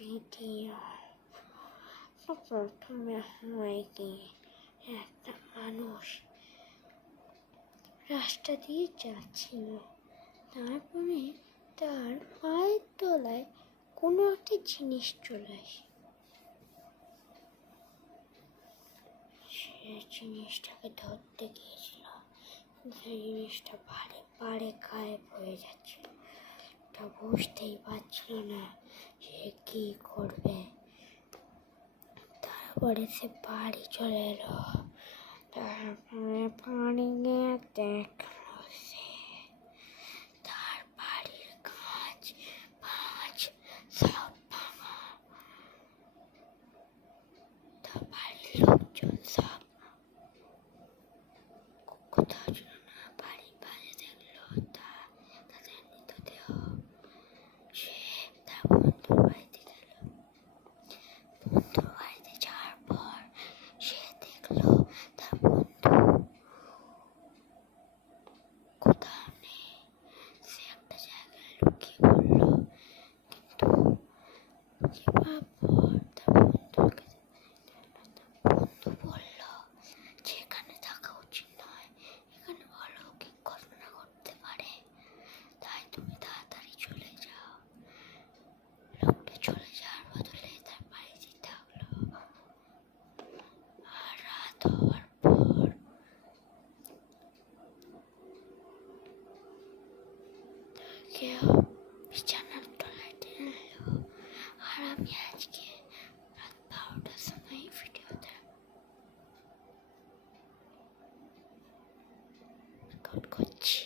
Video. প্রথমে হয় কি, একটা মানুষ রাস্তা দিয়ে যাচ্ছিল, তারপরে তার পায়ের তলায় কোনো একটা জিনিস চলে আসে। সে জিনিসটাকে ধরতে গিয়েছিল, সেই জিনিসটা পাড়ে গায়েব হয়ে যাচ্ছিল। তা বুঝতেই পারছিল না সে কি করবে। তারপরে সে বাড়ি চলে এলো। তারপরে বাড়ি গিয়ে দেখলো সে তার বাড়ির কাঁচ সব ভাঙা। তার বাড়ির লোকজন সব কোথাও ছিল না। বাড়ির বাইরে দেখলো তাদের মৃতদেহ। সে তার বন্ধুর বাড়িতে গেল। বন্ধুর বাড়িতে যাওয়ার পর সে দেখলো তার বন্ধু কোথাও নেই। সে একটা জায়গায় লুকিয়ে পড়লো, কিন্তু লুকিয়ে পড়ার পর তার বন্ধু বলল যে এখানে থাকা উচিত নয়, এখানে অলৌকিক ঘটনা ঘটতে পারে, তাই তুমি তাড়াতাড়ি চলে যাও। লোকটা চলে যাওয়ার বদলে তার বাড়ি যেতে হলো। আর রাত হওয়ার পর কেউ বিছানার তলায় টেনে এলো। আর আমি আজকে রাত 12টার সময় ভিডিওটা রেকর্ড করছি।